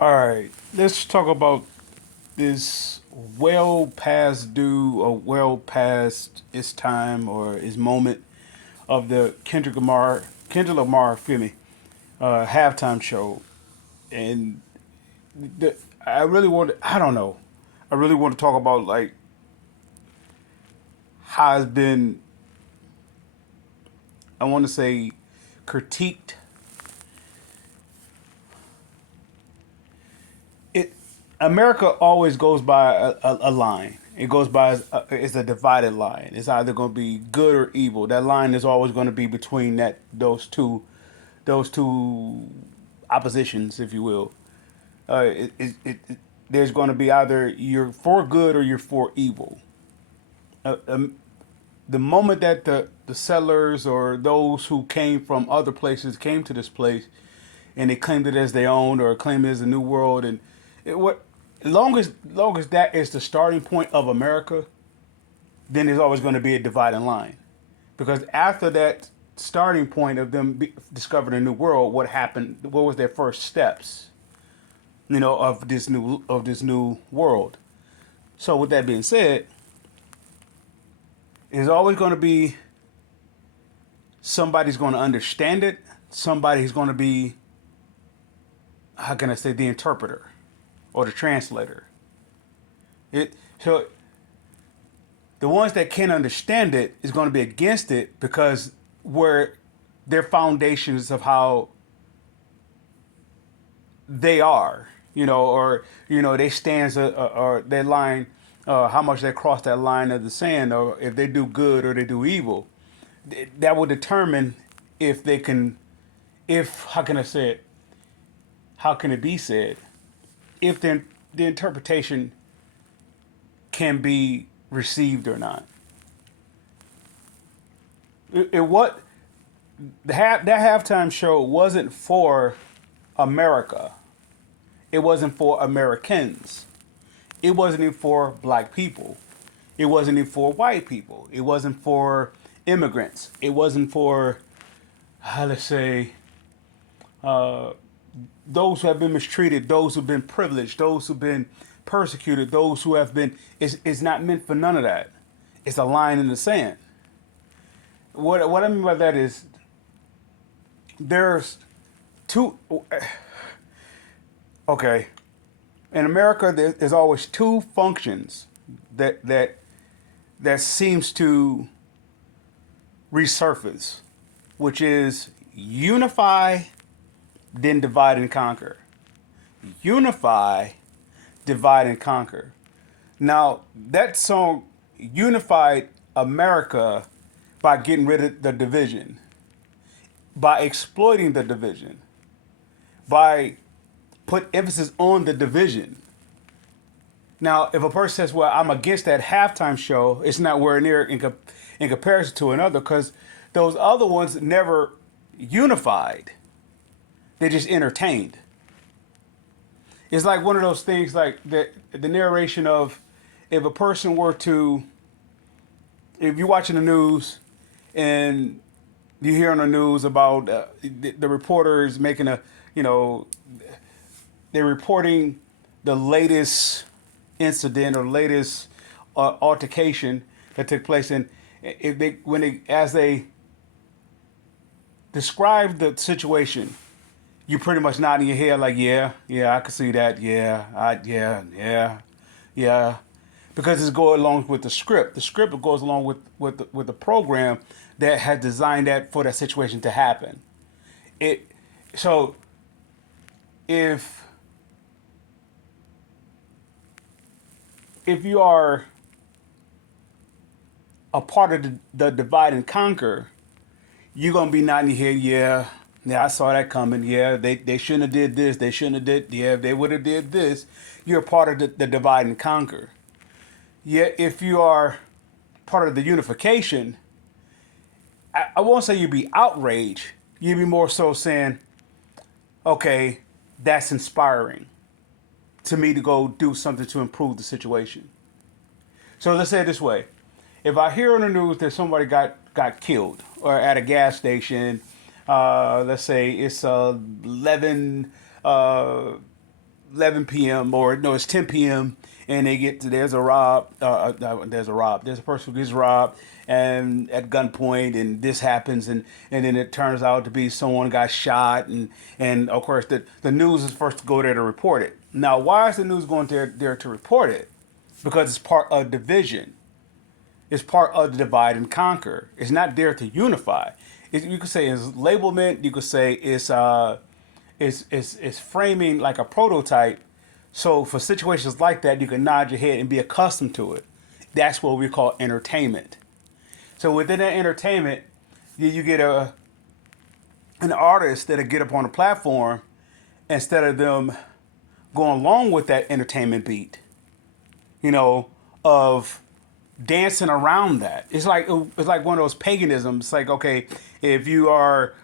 All right, let's talk about this well past due or well past its time or its moment of the Kendrick Lamar, excuse me, halftime show. And the, I really want, I don't know, I really want to talk about like how it's been, I want to say, critiqued. It America always goes by a line. It goes by it's a divided line. It's either going to be good or evil. That line is always going to be between those two oppositions, if you will. There's going to be either you're for good or you're for evil. Uh, um, the moment that the settlers or those who came from other places came to this place and they claimed it as their own or claimed it as a new world, and what long as that is the starting point of America, then there's always going to be a dividing line, because after that starting point of them discovering a new world, what happened? What was their first steps? Of this new world. So with that being said, there's always going to be somebody's going to understand it. Somebody's going to be, how can I say, the interpreter or the translator. So the ones that can't understand it is going to be against it because where their foundations of how they are, they stands or their line, how much they cross that line of the sand, or if they do good or they do evil, that will determine if they can, if how can I say it, how can it be said, if the interpretation can be received or not. What that halftime show wasn't for America. It wasn't for Americans. It wasn't even for black people. It wasn't even for white people. It wasn't for immigrants. It wasn't for, how to say, those who have been mistreated, those who've been privileged, those who've been persecuted, those who have been. It's not meant for none of that. It's a line in the sand. What I mean by that is there's two. Okay, in America, there's always two functions that seems to resurface, which is unify, then divide and conquer. Unify, divide and conquer. Now that song unified America by getting rid of the division, by exploiting the division, by put emphasis on the division. Now, if a person says, "Well, I'm against that halftime show," it's not where near in comparison to another, because those other ones never unified; they just entertained. It's like one of those things, like the narration of, if a person were to, if you're watching the news and you hear on the news about the reporters making a, you know, they're reporting the latest incident or latest altercation that took place, and if they when they as they describe the situation, you pretty much nodding your head like, yeah, yeah, I can see that, yeah, yeah, yeah, yeah, because it's going along with the script. The script goes along with the program that has designed that for that situation to happen. It so if if you are a part of the divide and conquer, you're gonna be nodding your head, yeah, yeah, I saw that coming. Yeah, they shouldn't have did this. They shouldn't have did. Yeah, if they would have did this, you're a part of the divide and conquer. Yet, if you are part of the unification, I won't say you'd be outraged. You'd be more so saying, okay, that's inspiring to me to go do something to improve the situation. So let's say it this way: if I hear on the news that somebody got killed or at a gas station, let's say it's 11 11 p.m. or no, it's 10 p.m. and they get to there's a person who gets robbed and at gunpoint, and this happens, and then it turns out to be someone got shot, and of course the news is first to go there to report it. Now, why is the news going there to report it? Because it's part of division. It's part of the divide and conquer. It's not there to unify. You could say it's labelment. You could say it's framing like a prototype. So for situations like that, you can nod your head and be accustomed to it. That's what we call entertainment. So within that entertainment, you get an artist that'll get up on a platform instead of them going along with that entertainment beat, you know, of dancing around that. It's like one of those paganisms. It's like, okay, if you are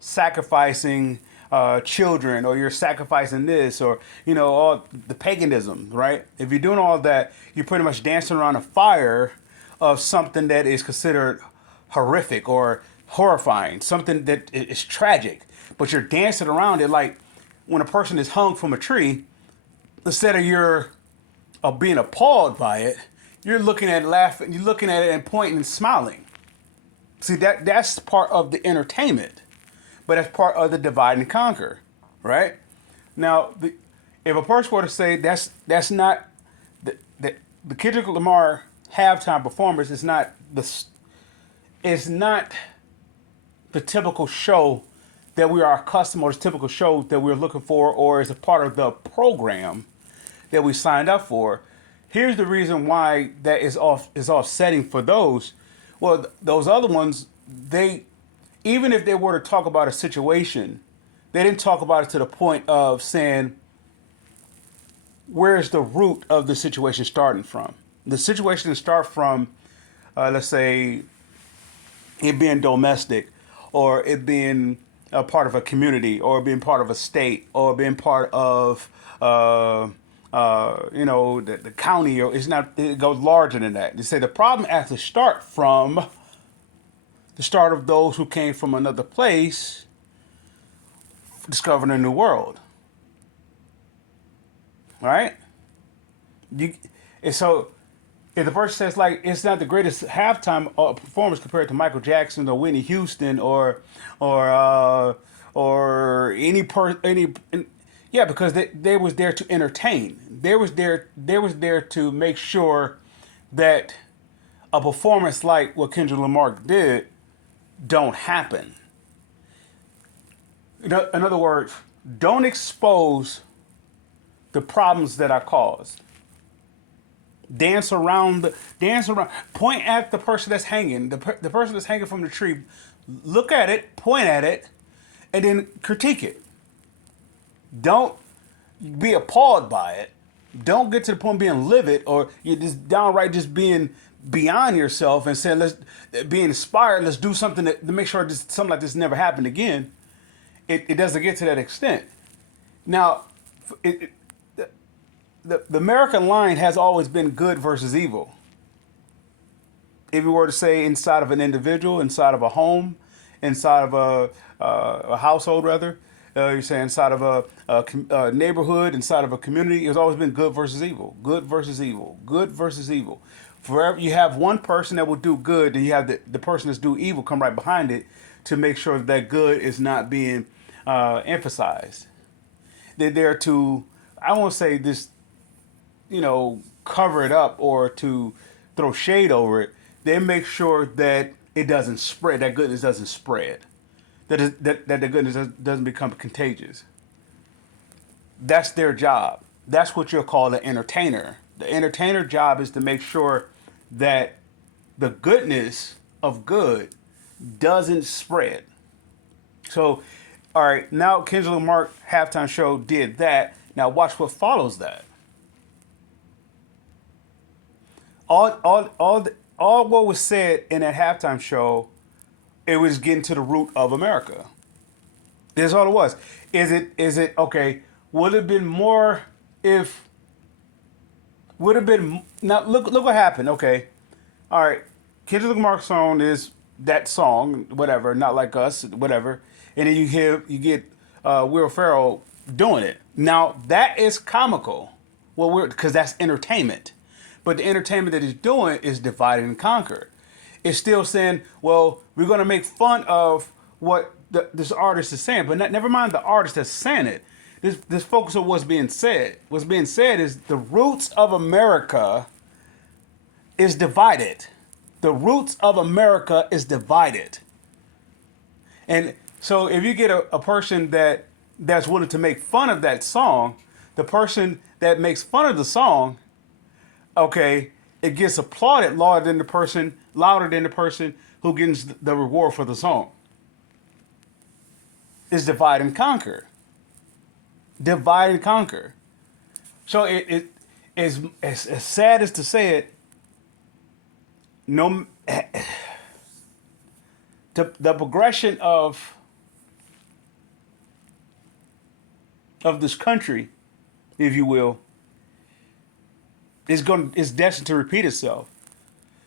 sacrificing children, or you're sacrificing this, or all the paganism, right? If you're doing all that, you're pretty much dancing around a fire of something that is considered horrific or horrifying, something that is tragic, but you're dancing around it like when a person is hung from a tree. Instead of being appalled by it, you're looking at it, laughing, you're looking at it and pointing and smiling. See, that's part of the entertainment, but that's part of the divide and conquer, right? Now, if a person were to say that's not the Kendrick Lamar halftime performance is not the typical show that we are accustomed, or the typical show that we're looking for, or is a part of the program that we signed up for. Here's the reason why that is offsetting for those. Well, those other ones, even if they were to talk about a situation, they didn't talk about it to the point of saying, where's the root of the situation starting from? The situation start from, let's say, it being domestic, or it being a part of a community, or being part of a state, or being part of the county, or it's not. It goes larger than that. They say the problem has to start from the start of those who came from another place, discovering a new world. Right? And so if the person says like it's not the greatest halftime performance compared to Michael Jackson or Whitney Houston or any yeah, because they was there to entertain. They was there to make sure that a performance like what Kendrick Lamar did don't happen. In other words, don't expose the problems that are caused. Dance around, point at the person that's hanging, the person that's hanging from the tree. Look at it, point at it, and then critique it. Don't be appalled by it. Don't get to the point of being livid, or you're just downright just being beyond yourself and saying, let's be inspired, let's do something to make sure something like this never happened again. It doesn't get to that extent. Now, the American line has always been good versus evil. If you were to say inside of an individual, inside of a home, inside of a household, rather, you say inside of a neighborhood, inside of a community, it's always been good versus evil, good versus evil, good versus evil. Forever, you have one person that will do good, then you have the person that's do evil come right behind it to make sure that good is not being emphasized. They're there to, I won't say this, cover it up or to throw shade over it. They make sure that it doesn't spread, that goodness doesn't spread, that the goodness doesn't become contagious. That's their job. That's what you'll call the entertainer. The entertainer job is to make sure that the goodness of good doesn't spread. So, all right, now Kendrick Lamar halftime show did that. Now watch what follows that. All what was said in that halftime show, it was getting to the root of America. That's all it was. Is it okay? Would it have been more if? Would have been now? Look what happened. Okay, all right. Kendrick Lamar's song is that song, whatever. Not like us, whatever. And then you get Will Ferrell doing it. Now that is comical. Well, because that's entertainment, but the entertainment that he's doing is divide and conquer. It's still saying, well, we're going to make fun of what this artist is saying, but never mind the artist that's saying it. This focus on what's being said. What's being said is the roots of America is divided. The roots of America is divided. And so if you get a person that's willing to make fun of that song, the person that makes fun of the song, okay, it gets applauded louder than the person who gets the reward for the song. It's divide and conquer. Divide and conquer. So it is as sad as to say it. No, the progression of this country, if you will, is destined to repeat itself.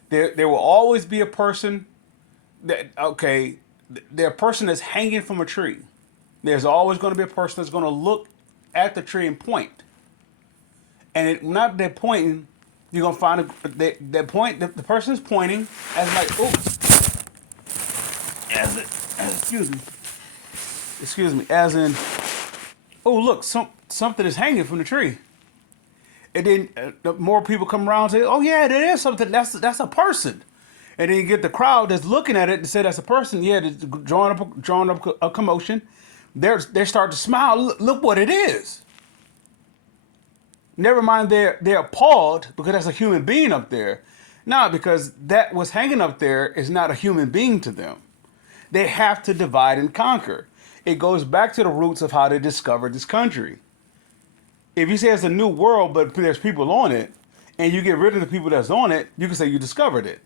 There will always be a person a person that's hanging from a tree. There's always going to be a person that's going to look at the tree and point. And not that pointing, you're going to find that point, the person is pointing as like, oops, excuse me, as in, oh, look, something is hanging from the tree. And then more people come around and say, oh yeah, there is something, that's a person. And then you get the crowd that's looking at it and say that's a person. Yeah, it's drawing up a commotion. They start to smile. Look what it is. Never mind, they're appalled because that's a human being up there. No, because that what's hanging up there is not a human being to them. They have to divide and conquer. It goes back to the roots of how they discovered this country. If you say it's a new world, but there's people on it, and you get rid of the people that's on it, you can say you discovered it.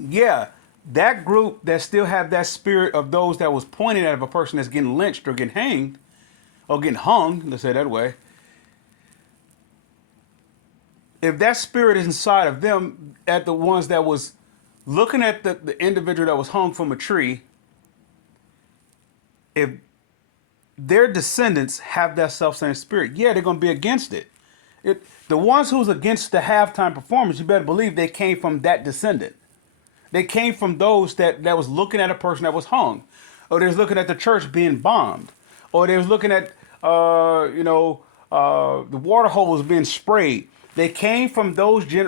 Yeah, that group that still have that spirit of those that was pointing at a person that's getting lynched or getting hanged, or getting hung, let's say that way. If that spirit is inside of them, at the ones that was looking at the individual that was hung from a tree, if their descendants have that self-same spirit, yeah, they're going to be against it. The ones who's against the halftime performance, you better believe they came from that descendant. They came from those that was looking at a person that was hung, or they was looking at the church being bombed, or they was looking at the water hose being sprayed. They came from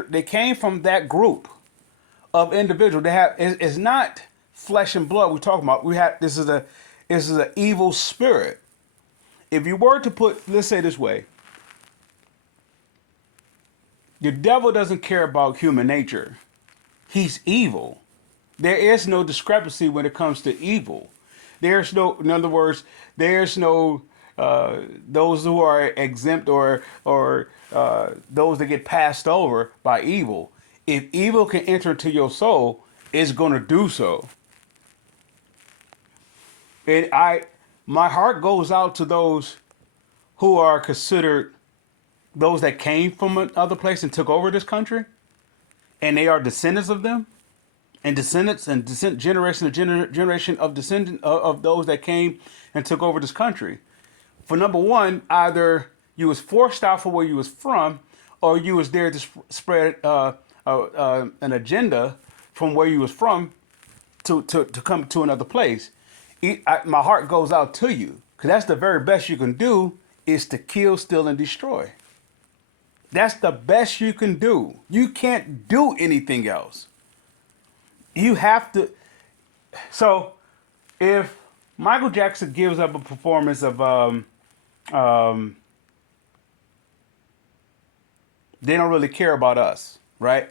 they came from that group of individuals. They have it's not flesh and blood we're talking about. This is an evil spirit. If you were to put, let's say this way, the devil doesn't care about human nature. He's evil. There is no discrepancy when it comes to evil. There's no, in other words, there's no those who are exempt or those that get passed over by evil. If evil can enter into your soul, it's going to do so. And my heart goes out to those who are considered those that came from another place and took over this country, and they are descendants of them, and generation to generation of descendant of those that came and took over this country. For number one, either you was forced out for where you was from, or you was there to spread an agenda from where you was from to come to another place. My heart goes out to you, because that's the very best you can do, is to kill, steal, and destroy. That's the best you can do. You can't do anything else. You have to. So, if Michael Jackson gives up a performance of they don't really care about us, right?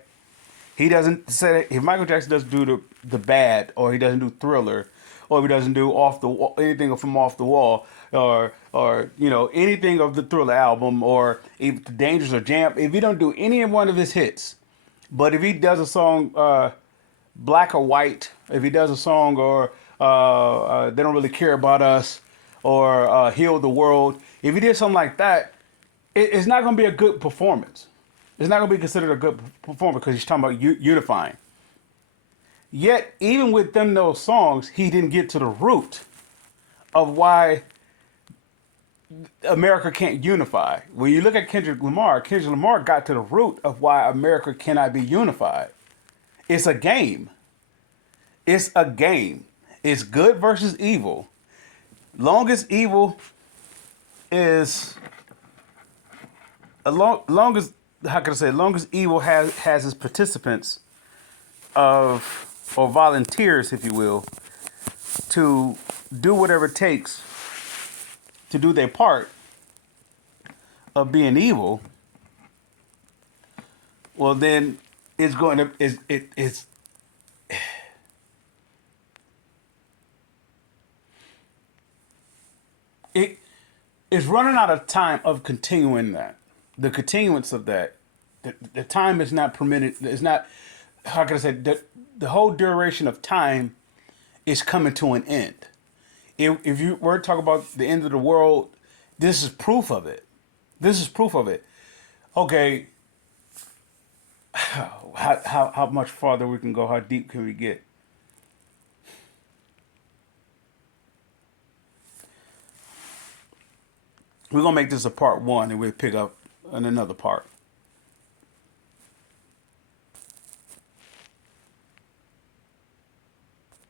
He doesn't say, if Michael Jackson doesn't do the Bad, or he doesn't do Thriller, or if he doesn't do Off the Wall, anything from Off the Wall, or anything of the Thriller album, or if the Dangerous or Jam, if he don't do any of one of his hits, but if he does a song, Black or White, if he does a song, or They Don't Really Care About Us, or Heal the World, if he did something like that, it's not going to be a good performance. It's not going to be considered a good performance, because he's talking about unifying. Yet, even within those songs, he didn't get to the root of why America can't unify. When you look at Kendrick Lamar got to the root of why America cannot be unified. It's a game. It's a game. It's good versus evil. Long as evil is, long as, how can I say, long as evil has its participants of, or volunteers, if you will, to do whatever it takes to do their part of being evil, well then it's going to it is running out of time of continuing that. The continuance of that, the time is not permitted. It's not, how can I say, the whole duration of time is coming to an end. If you were to talk about the end of the world, this is proof of it. This is proof of it. Okay, how much farther we can go? How deep can we get? We're gonna make this a part one, and we'll pick up in another part.